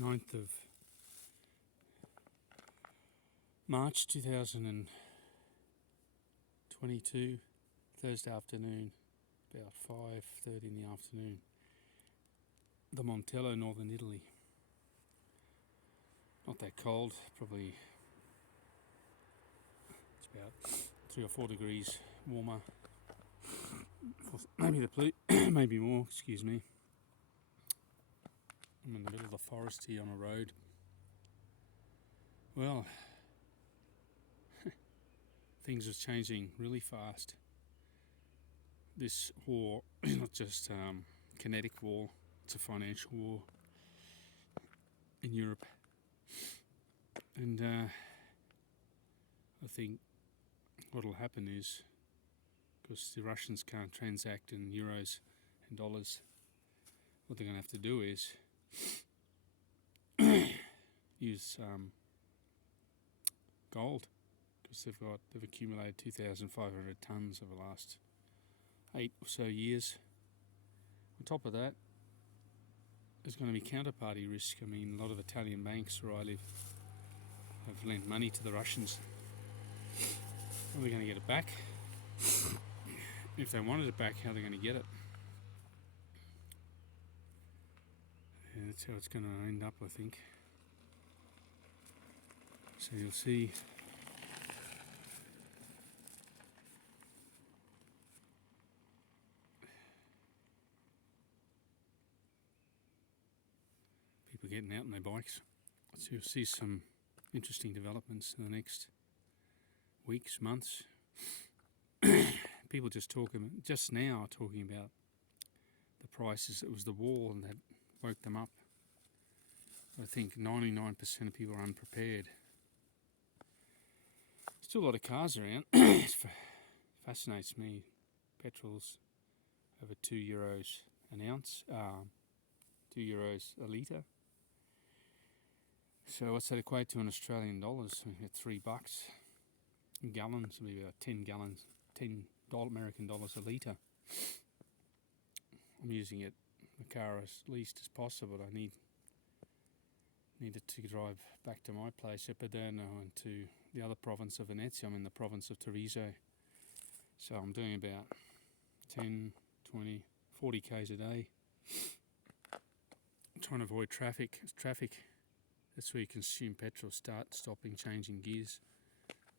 9th of March 2022, Thursday afternoon, about 5:30 in the afternoon. The Montello, northern Italy. Not that cold, probably it's about 3 or 4 degrees warmer. Maybe maybe more, excuse me. I'm in the middle of the forest here on a road. Well, things are changing really fast. This war is not just kinetic war, it's a financial war in Europe. And I think what will happen is, because the Russians can't transact in euros and dollars, what they're going to have to do is use gold, because they've accumulated 2,500 tons over the last 8 or so years. On top of that, there's going to be counterparty risk. I mean, a lot of Italian banks where I live have lent money to the Russians. Are they going to get it back? If they wanted it back, how are they going to get it? And that's how it's going to end up, I think. So you'll see people getting out on their bikes. So you'll see some interesting developments in the next weeks, months. People just now are talking about the prices. It was the war that woke them up. I think 99% of people are unprepared. Still a lot of cars around. It fascinates me. Petrol's over €2 an ounce, €2 a litre. So what's that equate to in Australian dollars? At $3 gallons, will be about 10 gallons, $10 American dollars a litre. I'm using the car as least as possible. I needed to drive back to my place at Paderno and to the other province of Venezia. I'm in the province of Treviso. So I'm doing about 10, 20, 40 k's a day. I'm trying to avoid traffic. That's where you consume petrol. Start, stopping, changing gears,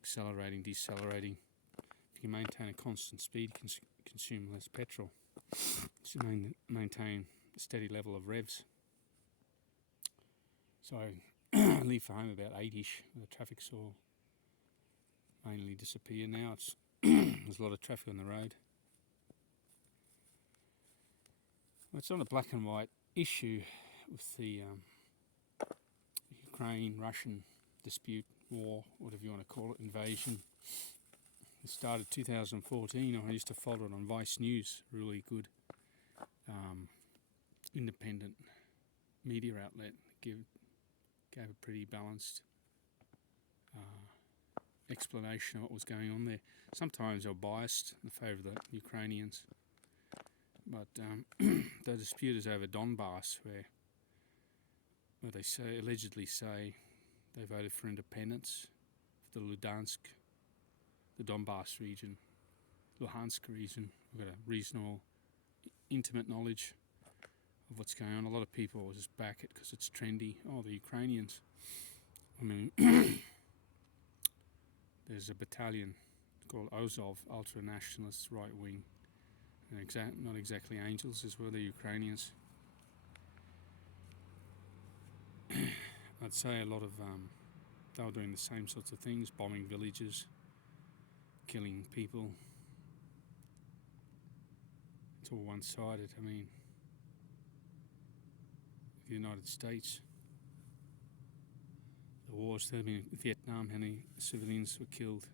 accelerating, decelerating. If you maintain a constant speed, you can consume less petrol. So maintain a steady level of revs. So I leave for home about 8ish. The traffic's all mainly disappeared now. There's a lot of traffic on the road. It's not a black and white issue with the Ukraine-Russian dispute, war, whatever you want to call it, invasion. It started 2014. I used to follow it on Vice News, really good independent media outlet. Gave a pretty balanced explanation of what was going on there. Sometimes they were biased in favour of the Ukrainians, but the dispute is over Donbass, where they allegedly say they voted for independence for the the Donbass region, Luhansk region. We've got a reasonable, intimate knowledge of what's going on. A lot of people will just back it because it's trendy. Oh, the Ukrainians. I mean, there's a battalion called Azov, ultra-nationalists, right-wing, and not exactly angels as well, the Ukrainians. I'd say a lot of they were doing the same sorts of things, bombing villages, killing people. It's all one-sided. I mean, the United States, the wars there in Vietnam, how many civilians were killed.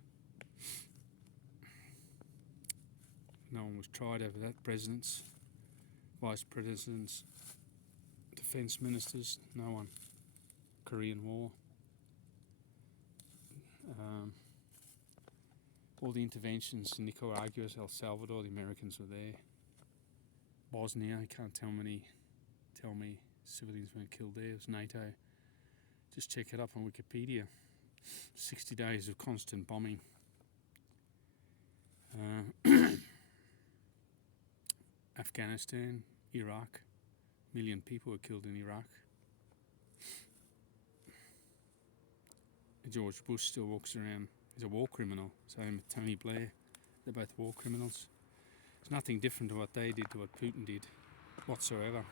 No one was tried over that. Presidents, vice presidents, defense ministers, no one. Korean War. All the interventions in Nicaragua, El Salvador, the Americans were there. Bosnia, I can't tell me civilians weren't killed there. It was NATO. Just check it up on Wikipedia. 60 days of constant bombing. Afghanistan, Iraq. 1 million people were killed in Iraq. George Bush still walks around. He's a war criminal. Same with Tony Blair. They're both war criminals. It's nothing different to what they did to what Putin did whatsoever.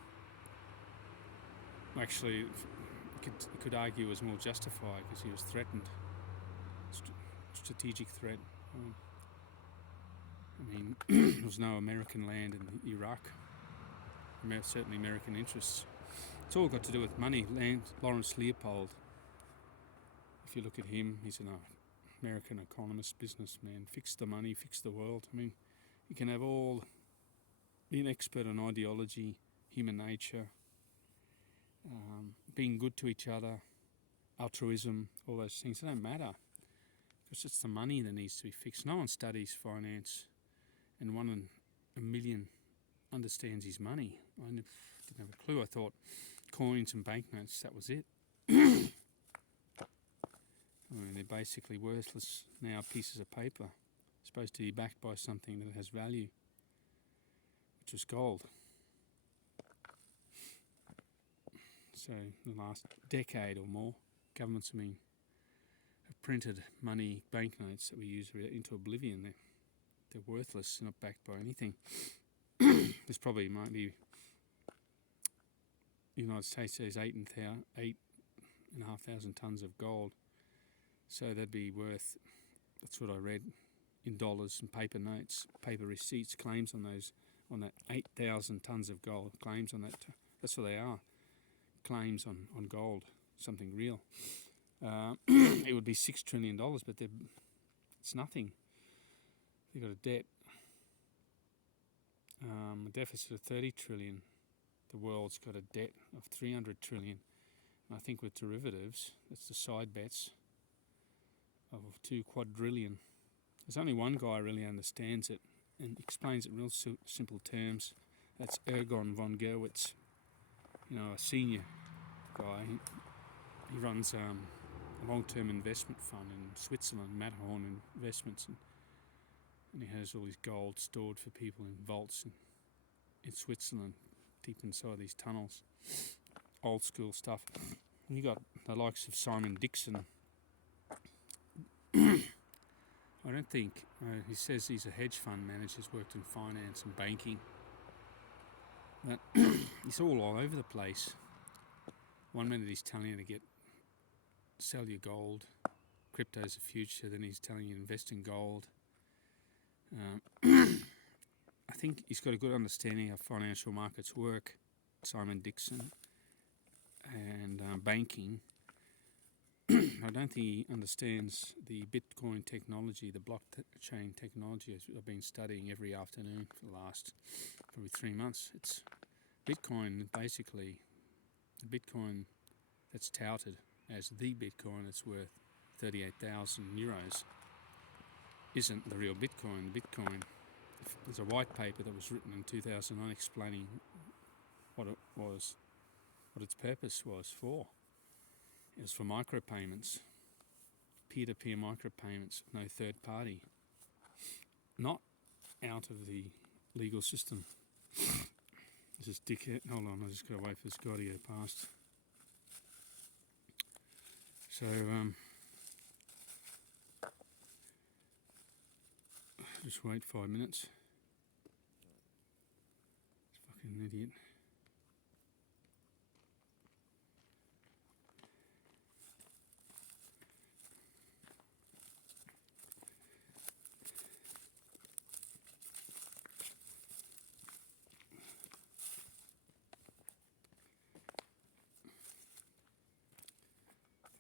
Actually, you could argue it was more justified because he was threatened. Strategic threat. I mean, there was no American land in Iraq. Certainly American interests. It's all got to do with money. Lawrence Leopold, if you look at him, he's an American economist, businessman. Fix the money, fix the world. I mean, you can have be an expert on ideology, human nature, being good to each other, altruism, all those things. They don't matter because it's the money that needs to be fixed. No one studies finance, and 1 in a million understands his money. I didn't have a clue. I thought coins and banknotes, that was it. I mean, they're basically worthless now, pieces of paper, supposed to be backed by something that has value, which is gold. So in the last decade or more, governments have printed money, banknotes that we use into oblivion. They're worthless, not backed by anything. This probably might be the United States has 8,500 tons of gold. So that'd be worth, that's what I read, in dollars and paper notes, paper receipts, claims on that 8,000 tons of gold, claims on that. That's what they are, claims on gold, something real. It would be $6 trillion, but it's nothing. They've got a debt, a deficit of 30 trillion. The world's got a debt of 300 trillion. And I think with derivatives, that's the side bets of 2 quadrillion. There's only one guy who really understands it and explains it in real simple terms. That's Ergon von Gerwitz, a senior guy. He runs a long-term investment fund in Switzerland, Matterhorn Investments, and he has all his gold stored for people in vaults in Switzerland, deep inside these tunnels. Old school stuff. And you got the likes of Simon Dixon. I don't think, he says he's a hedge fund manager, he's worked in finance and banking. But he's all over the place. One minute he's telling you to sell your gold, crypto's the future, then he's telling you to invest in gold. I think he's got a good understanding of financial markets work, Simon Dixon, and banking. I don't think he understands the Bitcoin technology, the blockchain technology, as I've been studying every afternoon for the last probably 3 months. It's Bitcoin, basically, the Bitcoin that's touted as the Bitcoin that's worth 38,000 euros isn't the real Bitcoin. Bitcoin, there's a white paper that was written in 2009 explaining what it was, what its purpose was for. It was for micropayments, peer-to-peer micropayments, no third party, not out of the legal system. This is dickhead. Hold on, I just got to wait for this guy to go past. So, just wait 5 minutes. Fucking idiot.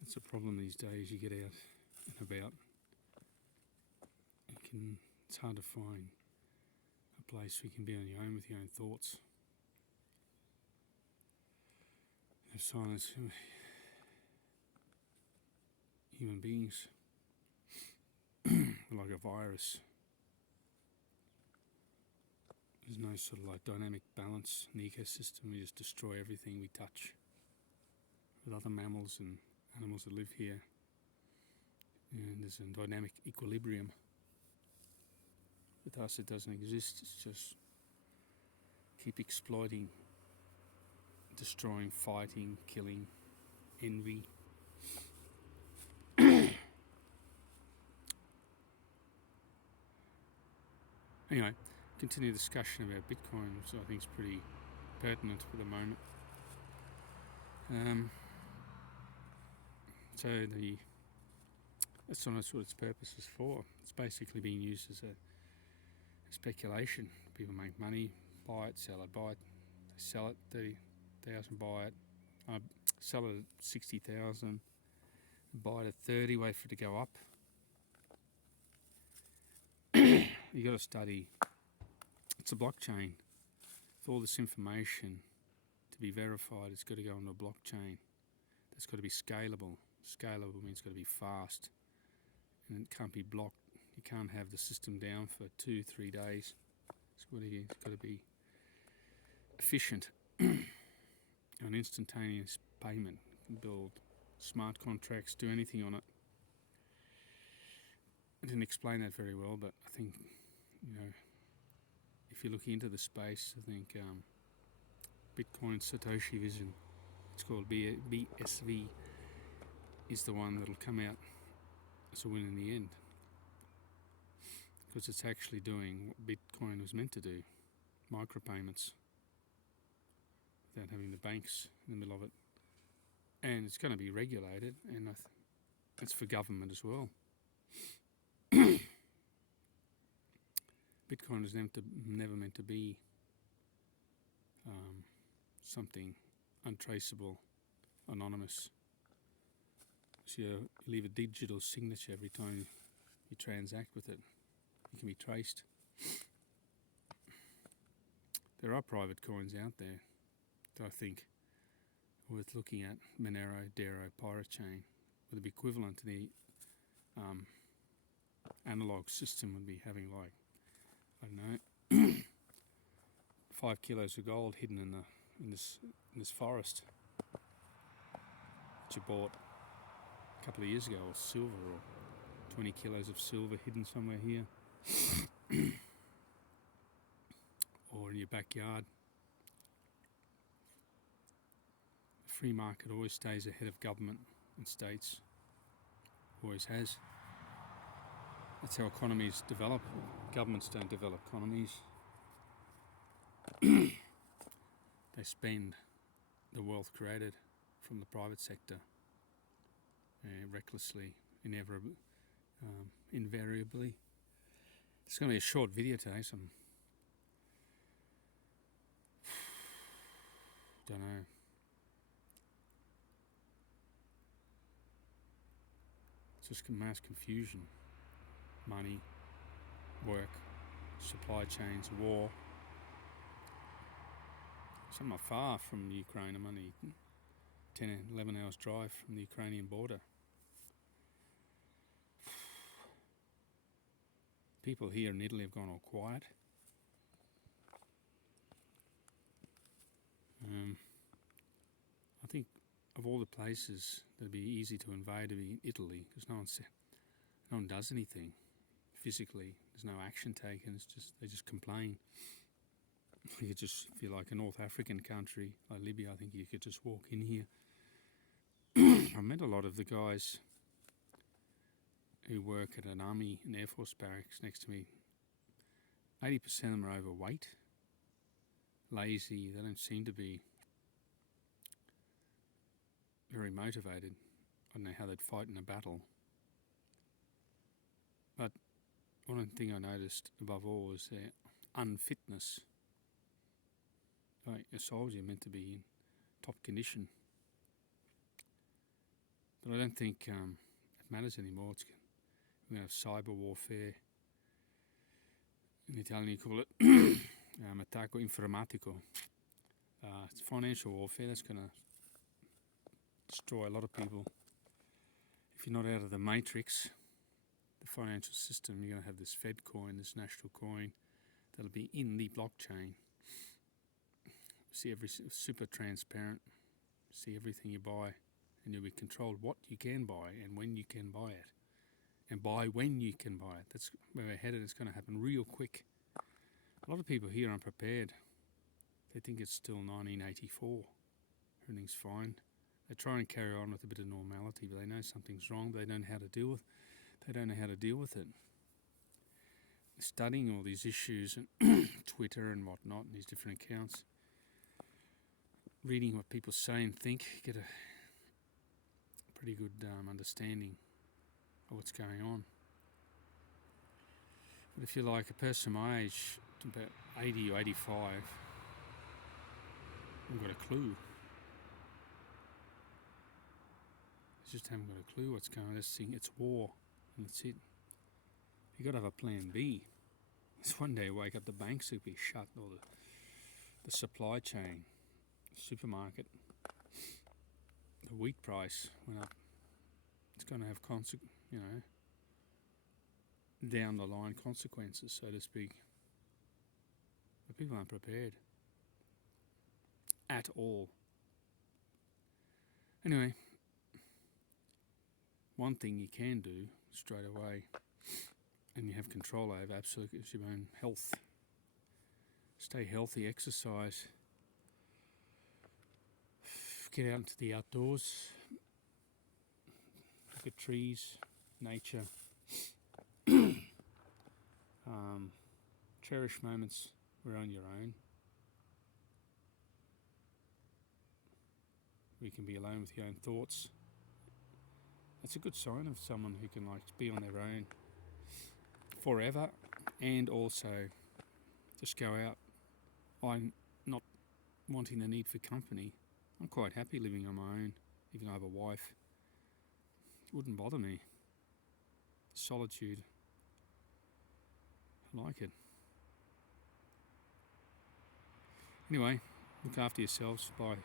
It's a problem these days. You get out and about, it's hard to find a place where you can be on your own with your own thoughts. Have silence. Human beings are like a virus. There's no sort of like dynamic balance in the ecosystem. We just destroy everything we touch with other mammals and animals that live here. And there's a dynamic equilibrium. With us it doesn't exist. It's just keep exploiting, destroying, fighting, killing, envy. Anyway, continue the discussion about Bitcoin, which I think is pretty pertinent for the moment. So that's not what its purpose is for. It's basically being used as a speculation. People make money, buy it, sell it, buy it. They sell it, 30,000, buy it. Sell it at 60,000, buy it at 30, wait for it to go up. You got to study. It's a blockchain. For all this information to be verified, it's got to go on a blockchain. It's got to be scalable. Scalable means it's got to be fast, and it can't be blocked. You can't have the system down for 2-3 days. It's got to be efficient. An instantaneous payment. You can build smart contracts, do anything on it. I didn't explain that very well, but I think, if you look into the space, I think Bitcoin Satoshi Vision, it's called BSV, is the one that'll come out as a win in the end. Because it's actually doing what Bitcoin was meant to do, micropayments, without having the banks in the middle of it. And it's going to be regulated, and it's for government as well. Bitcoin is never meant to be something untraceable, anonymous. So you leave a digital signature every time you transact with it. It can be traced. There are private coins out there that I think are worth looking at. Monero, Dero, Pirate Chain, would be equivalent to the analog system would be having, like, I don't know, 5 kilos of gold hidden in this forest that you bought a couple of years ago, or silver, or 20 kilos of silver hidden somewhere here, or in your backyard. The free market always stays ahead of government and states, always has. That's how economies develop. Governments don't develop economies. They spend the wealth created from the private sector recklessly, invariably. It's going to be a short video today, so don't know. It's just mass confusion. Money, work, supply chains, war. So I'm not far from Ukraine. I'm only 10, 11 hours drive from the Ukrainian border. People here in Italy have gone all quiet. I think of all the places that'd be easy to invade, would be Italy, because no one does anything physically. There's no action taken. They just complain. You could just, if you're like a North African country like Libya, I think you could just walk in here. I met a lot of the guys who work at an army and air force barracks next to me. 80% of them are overweight, lazy. They don't seem to be very motivated. I don't know how they'd fight in a battle. But one thing I noticed above all was their unfitness. Like a soldier meant to be in top condition. But I don't think it matters anymore. We're going to have cyber warfare. In Italian you call it attacco informatico. It's financial warfare. That's going to destroy a lot of people. If you're not out of the matrix, the financial system, you're going to have this Fed coin, this national coin, that'll be in the blockchain. See super transparent. See everything you buy, and you'll be controlled what you can buy and when you can buy it, and buy when you can buy it. That's where we're headed. It's going to happen real quick. A lot of people here aren't prepared. They think it's still 1984. Everything's fine. They try and carry on with a bit of normality, but they know something's wrong. But they don't know how to deal with. They don't know how to deal with it. Studying all these issues and Twitter and whatnot, and these different accounts, reading what people say and think, get a pretty good understanding of what's going on. But if you're like a person my age, about 80 or 85, haven't got a clue. Just haven't got a clue what's going on. This thing, it's war, and that's it. You got to have a plan B. It's one day wake up, the banks will be shut, or the supply chain, the supermarket, the wheat price went up. It's going to have down the line consequences, so to speak. But people aren't prepared at all. Anyway, one thing you can do straight away, and you have control over absolutely, is your own health. Stay healthy, exercise, get out into the outdoors, look at trees, nature, cherish moments where on your own. Where you can be alone with your own thoughts. That's a good sign of someone who can be on their own forever, and also just go out. I'm not wanting the need for company. I'm quite happy living on my own, even though I have a wife. It wouldn't bother me. Solitude. I like it. Anyway, look after yourselves. Bye.